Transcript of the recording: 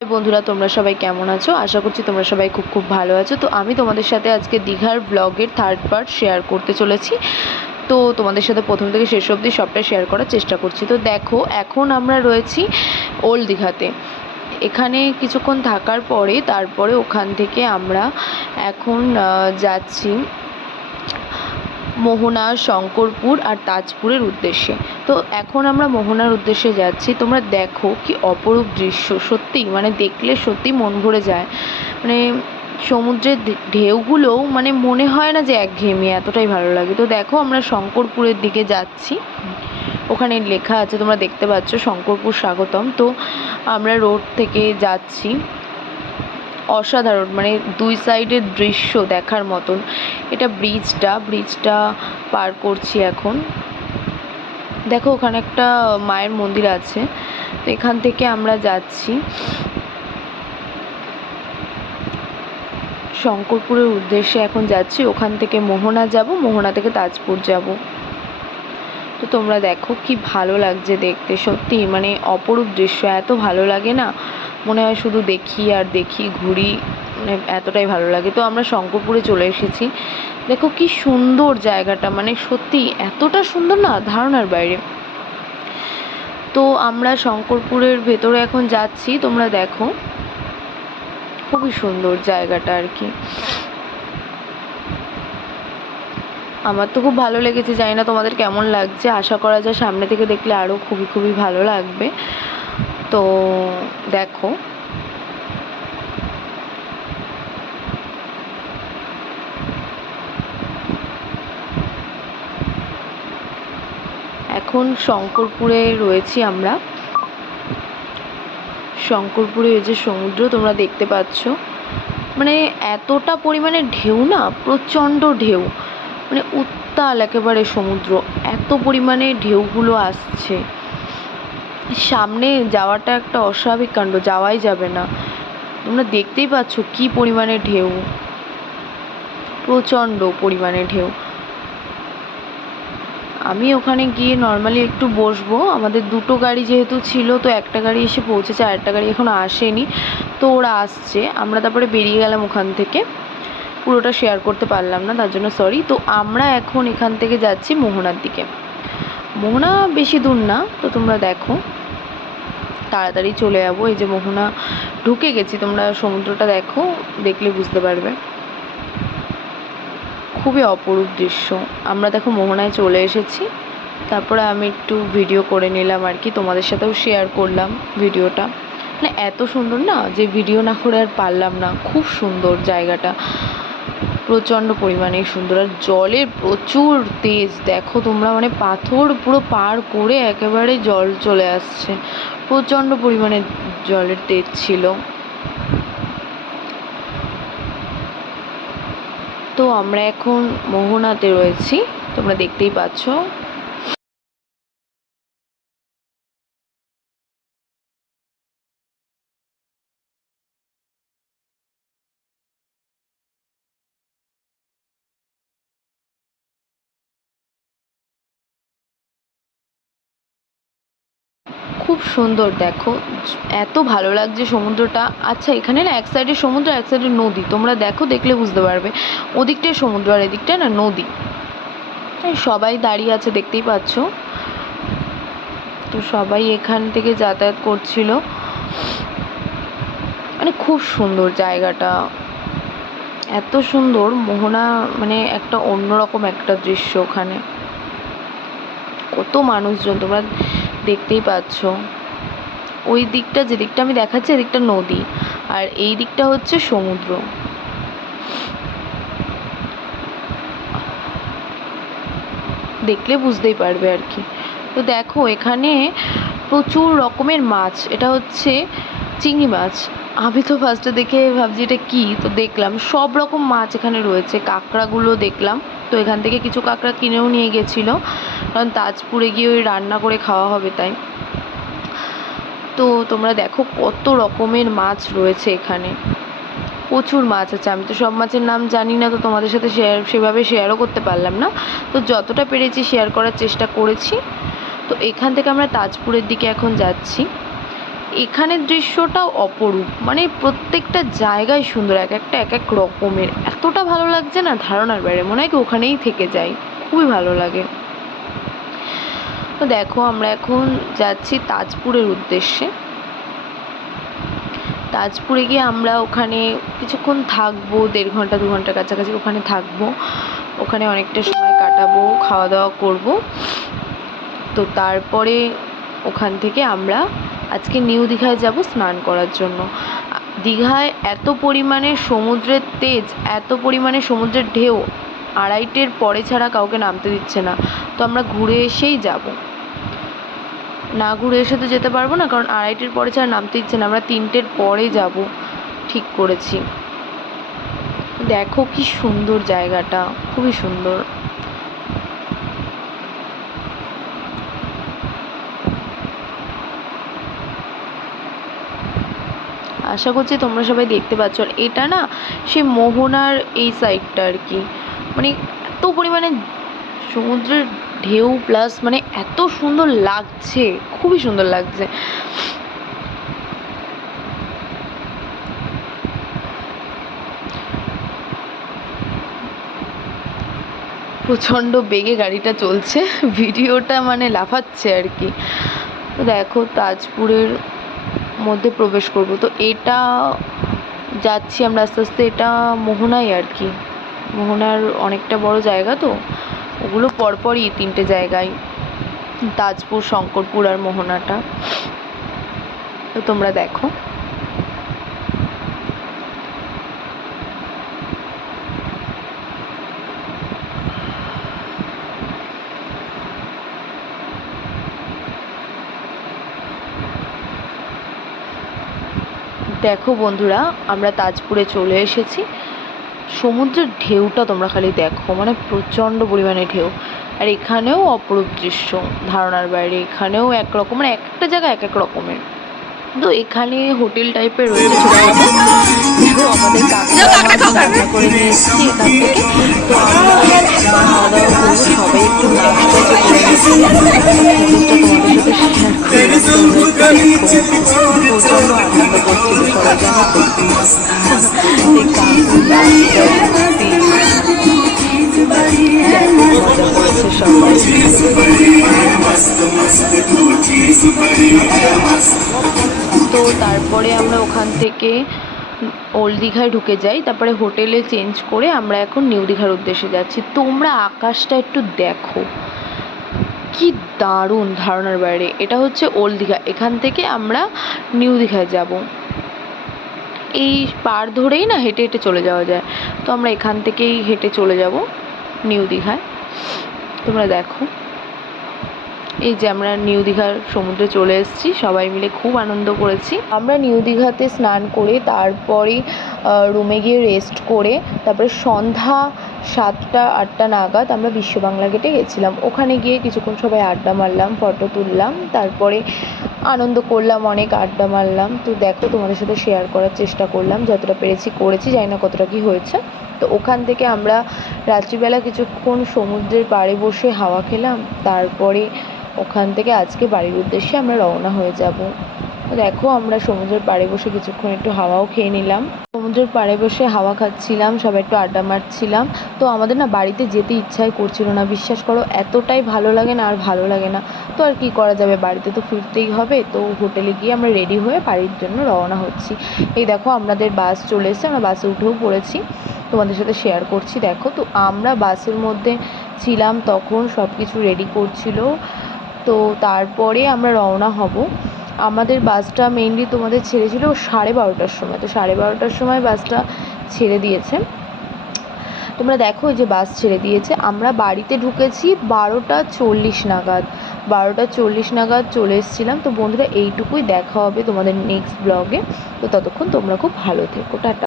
বন্ধুরা, তোমরা সবাই কেমন আছো? আশা করছি তোমরা সবাই খুব খুব ভালো আছো। তো আমি তোমাদের সাথে আজকে দীঘার ব্লগের থার্ড পার্ট শেয়ার করতে চলেছি। তো তোমাদের সাথে প্রথম থেকে শেষ অবধি সবটা শেয়ার করার চেষ্টা করছি। তো দেখো, এখন আমরা রয়েছি ওল্ড দীঘাতে। এখানে কিছুক্ষণ থাকার পরে তারপরে ওখান থেকে আমরা এখন যাচ্ছি মোহনা, শঙ্করপুর আর তাজপুরের উদ্দেশ্যে। তো এখন আমরা মোহনার উদ্দেশ্যে যাচ্ছি। তোমরা দেখো কি অপরূপ দৃশ্য, সত্যি মানে দেখলে সত্যি মন ভরে যায়। মানে সমুদ্রের ঢেউগুলোও মানে মনে হয় না যে একঘেয়েমি, এতটাই ভালো লাগে। তো দেখো, আমরা শঙ্করপুরের দিকে যাচ্ছি। ওখানে লেখা আছে, তোমরা দেখতে পাচ্ছ, শঙ্করপুর স্বাগতম। তো আমরা রোড থেকে যাচ্ছি। অসাধারণ, মানে দুই সাইডের দৃশ্য দেখার মতন। এটা ব্রিজটা পার করছি এখন। দেখো, ওখানে একটা মায়ের মন্দির আছে। তো এখান থেকে আমরা যাচ্ছি শঙ্করপুরের উদ্দেশ্যে। এখন যাচ্ছি, ওখান থেকে মোহনা যাব, মোহনা থেকে তাজপুর যাব। তো তোমরা দেখো কি ভালো লাগছে দেখতে, সত্যি মানে অপরূপ দৃশ্য। এত ভালো লাগে না, মনে হয় শুধু দেখি আর দেখি, ঘুরি, মানে এতটাই ভালো লাগে। তো আমরা শঙ্করপুরে চলে এসেছি। দেখো কি সুন্দর জায়গাটা, মানে সত্যি এতটা সুন্দর না, ধারণার বাইরে। তো আমরা শঙ্করপুরের ভেতরে এখন যাচ্ছি। তোমরা দেখো, খুবই সুন্দর জায়গাটা আর কি। আমার তো খুব ভালো লেগেছে, জানি না তোমাদের কেমন লাগছে। আশা করা যায় সামনে থেকে দেখলে আরও খুবই খুবই ভালো লাগবে। তো দেখো, এখন শঙ্করপুরে রয়েছি আমরা। শঙ্করপুরে এই যে সমুদ্র তোমরা দেখতে পাচ্ছ, মানে এতটা পরিমাণে ঢেউ না, প্রচণ্ড ঢেউ, মানে উত্তাল একেবারে সমুদ্র। এত পরিমাণে ঢেউগুলো আসছে, সামনে যাওয়াটা একটা অস্বাভাবিক কাণ্ড, যাওয়াই যাবে না। তোমরা দেখতেই পাচ্ছ কি পরিমাণে ঢেউ, প্রচণ্ড পরিমাণে ঢেউ। আমি ওখানে গিয়ে নর্মালি একটু বসবো। আমাদের দুটো গাড়ি যেহেতু ছিল, তো একটা গাড়ি এসে পৌঁছেছে, আরেকটা গাড়ি এখনও আসেনি। তো ওরা আসছে, আমরা তারপরে বেরিয়ে গেলাম ওখান থেকে। পুরোটা শেয়ার করতে পারলাম না, তার জন্য সরি। তো আমরা এখন এখান থেকে যাচ্ছি মোহনার দিকে। মোহনা বেশি দূর না, তো তোমরা দেখো, তাড়াতাড়ি চলে যাবো। এই যে মোহনা ঢুকে গেছি, তোমরা সমুদ্রটা দেখো, দেখলে বুঝতে পারবে। খুবই অপরূপ দৃশ্য। আমরা দেখো মোহনায় চলে এসেছি। তারপরে আমি একটু ভিডিও করে নিলাম আর কি, তোমাদের সাথেও শেয়ার করলাম ভিডিওটা। মানে এত সুন্দর না যে ভিডিও না করে আর পারলাম না। খুব সুন্দর জায়গাটা, প্রচণ্ড পরিমাণে সুন্দর। আর জলের প্রচুর তেজ, দেখো তোমরা, মানে পাথর পুরো পার করে একেবারে জল চলে আসছে। প্রচণ্ড পরিমাণে জলের তেজ ছিল। তো আমরা এখন মোহনাতে রয়েছি, তোমরা দেখতেই পাচ্ছ। খুব সুন্দর, দেখো এত ভালো লাগছে সমুদ্রটা। আচ্ছা, এখানে না এক সাইডে সমুদ্র, এক সাইডে নদী। তোমরা দেখো, দেখলে বুঝতে পারবে। ওদিকটায় সমুদ্র আর এদিকটায় না নদী। সবাই দাঁড়িয়ে আছে, দেখতেই পাচ্ছ। তো সবাই এখান থেকে যাতায়াত করছিল। মানে খুব সুন্দর জায়গাটা, এত সুন্দর মোহনা, মানে একটা অন্যরকম একটা দৃশ্য। ওখানে কত মানুষজন তোমরা দেখতেই পাচ্ছ। ওই দিকটা, যে দিকটা আমি দেখাচ্ছি, এদিকটা নদী, আর এই দিকটা হচ্ছে সমুদ্র। দেখলে বুঝতেই পারবে আর কি। তো দেখো, এখানে প্রচুর রকমের মাছ। এটা হচ্ছে চিংড়ি মাছ। আমি তো ফার্স্টে দেখে ভাবছি এটা কি, তো দেখলাম সব রকম মাছ এখানে রয়েছে। কাঁকড়াগুলো দেখলাম, তো এখান থেকে কিছু কাঁকড়া কিনেও নিয়ে গেছিলো, কারণ তাজপুরে গিয়ে ওই রান্না করে খাওয়া হবে তাই। তো তোমরা দেখো কত রকমের মাছ রয়েছে এখানে, প্রচুর মাছ আছে। আমি তো সব মাছের নাম জানি না, তো তোমাদের সাথে সেভাবে শেয়ারও করতে পারলাম না। তো যতটা পেরেছি শেয়ার করার চেষ্টা করেছি। তো এখান থেকে আমরা তাজপুরের দিকে এখন যাচ্ছি। এখানের দৃশ্যটাও অপরূপ, মানে প্রত্যেকটা জায়গায় সুন্দর, এক একটা এক এক রকমের, এতটা ভালো লাগছে না ধারণার বাইরে, মনে হয় কি ওখানেই থেকে যাই, খুবই ভালো লাগে। তো দেখো আমরা এখন যাচ্ছি তাজপুরের উদ্দেশ্যে। তাজপুরে গিয়ে আমরা ওখানে কিছুক্ষণ থাকবো, 1.5 ঘন্টা 2 ঘন্টার কাছাকাছি ওখানে থাকবো, ওখানে অনেকটা সময় কাটাবো, খাওয়া দাওয়া করবো। তো তারপরে ওখান থেকে আমরা আজকে নিউ দীঘায় যাব স্নান করার জন্য। দীঘায় এত পরিমাণে সমুদ্রের তেজ, এত পরিমাণে সমুদ্রের ঢেউ, 2:30-র পরে ছাড়া কাউকে নামতে দিচ্ছে না। তো আমরা ঘুরে এসেই যাব, না ঘুরে এসে তো যেতে পারবো না, কারণ 2:30-র পরে ছাড়া নামতে দিচ্ছে না। আমরা 3টের পরে যাব ঠিক করেছি। দেখো কি সুন্দর জায়গাটা, খুবই সুন্দর। আশা করছি তোমরা সবাই দেখতে পাচ্ছ। আর এটা না সে মোহনার এই সাইডটা আর কি, মানে এত পরিমাণে সমুদ্রের ঢেউ প্লাস মানে এত সুন্দর লাগছে, খুবই সুন্দর লাগছে। প্রচণ্ড বেগে গাড়িটা চলছে, ভিডিওটা মানে লাফাচ্ছে আর কি। তো দেখো তাজপুরের মধ্যে প্রবেশ করব, তো এটা যাচ্ছি আমরা আস্তে আস্তে, এটা মোহনাই আর কি, মোহনার অনেকটা বড় জায়গা, তো ওগুলো পরপরই 3টে জায়গায়, তাজপুর, শঙ্করপুর আর মোহনাটা। তো তোমরা দেখো। দেখো বন্ধুরা, আমরা তাজপুরে চলে এসেছি। সমুদ্রের ঢেউটা তোমরা খালি দেখো, মানে প্রচণ্ড পরিমাণে ঢেউ। আর এখানেও অপরূপ দৃশ্য, ধারণার বাইরে। এখানেও একরকম, মানে একটা জায়গা এক এক রকমের। তো এখানে হোটেল টাইপের রয়েছে ছোটখাটো। দেখো আমাদের কাকা রান্না করে নিয়ে এসেছি এখান থেকে। তো আমরা খাওয়া দাওয়া করবো, সবাই একটু নাচটা যে করে নিচ্ছি, ফুটেজটা তোমাদের সাথে শেয়ার করলাম। তোমরা একটু দেখো, প্রচণ্ড আনন্দ করছিল সবাই, জানো তো। এই কাকুর নাচটা সত্যি দেখো, মজা করেছে সবাই। তো তারপরে আমরা ওখান থেকে ওল্ড দীঘায় ঢুকে যাই, তারপরে হোটেলে চেঞ্জ করে আমরা এখন নিউ দীঘার উদ্দেশ্যে যাচ্ছি। তোমরা আকাশটা একটু দেখো, কি দারুণ, ধারণার বাইরে। এটা হচ্ছে ওল্ড দীঘা, এখান থেকে আমরা নিউ দীঘায় যাব। এই পার ধরেই না হেঁটে হেঁটে চলে যাওয়া যায়। তো আমরা এখান থেকেই হেঁটে চলে যাব নিউ দীঘায়। তোমরা দেখো, এই যে আমরা নিউ দীঘার সমুদ্রে চলে এসেছি, সবাই মিলে খুব আনন্দ করেছি। আমরা নিউ দীঘাতে স্নান করে তারপরে রুমে গিয়ে রেস্ট করে তারপরে সন্ধ্যা 7টা-8টা নাগাদ আমরা বিশ্ব বাংলা গেটে গেছিলাম। ওখানে গিয়ে কিছুক্ষণ সবাই আড্ডা মারলাম, ফটো তুললাম, তারপরে আনন্দ করলাম, অনেক আড্ডা মারলাম। তো দেখো, তোমাদের সাথে শেয়ার করার চেষ্টা করলাম, যতটা পেরেছি করেছি, জানি না কতটা কী হয়েছে। তো ওখান থেকে আমরা রাত্রিবেলা কিছুক্ষণ সমুদ্রের পাড়ে বসে হাওয়া খেলাম, তারপরে ওখান থেকে আজকে বাড়ির উদ্দেশ্যে আমরা রওনা হয়ে যাব। দেখো আমরা সমুদ্রের পাড়ে বসে কিছুক্ষণ একটু হাওয়াও খেয়ে নিলাম, সমুদ্রের পাড়ে বসে হাওয়া খাচ্ছিলাম, সবাই একটু আড্ডা মারছিলাম। তো আমাদের না বাড়িতে যেতে ইচ্ছাই করছিল না, বিশ্বাস করো, এতটাই ভালো লাগে না, আর ভালো লাগে না। তো আর কি করা যাবে, বাড়িতে তো ফিরতেই হবে। তো হোটেলে গিয়ে আমরা রেডি হয়ে বাড়ির জন্য রওনা হচ্ছি। এই দেখো আমাদের বাস চলে এসেছে, আমরা বাসে উঠেও পড়েছি, তোমাদের সাথে শেয়ার করছি। দেখো, তো আমরা বাসের মধ্যে ছিলাম তখন, সব কিছু রেডি করছিল। তো তারপরে আমরা রওনা হব। আমাদের বাসটা মেইনলি তোমাদের ছেড়েছিল 12:30টার সময়, তো 12:30টার সময় বাসটা ছেড়ে দিয়েছে। তোমরা দেখো, এই যে বাস ছেড়ে দিয়েছে। আমরা বাড়িতে ঢুকেছি 12:40 নাগাদ, 12:40 নাগাদ চলে এসেছিলাম। তো বন্ধুরা, এইটুকুই, দেখা হবে তোমাদের নেক্সট ব্লগে। তো ততক্ষণ তোমরা খুব ভালো থেকো, টাটা।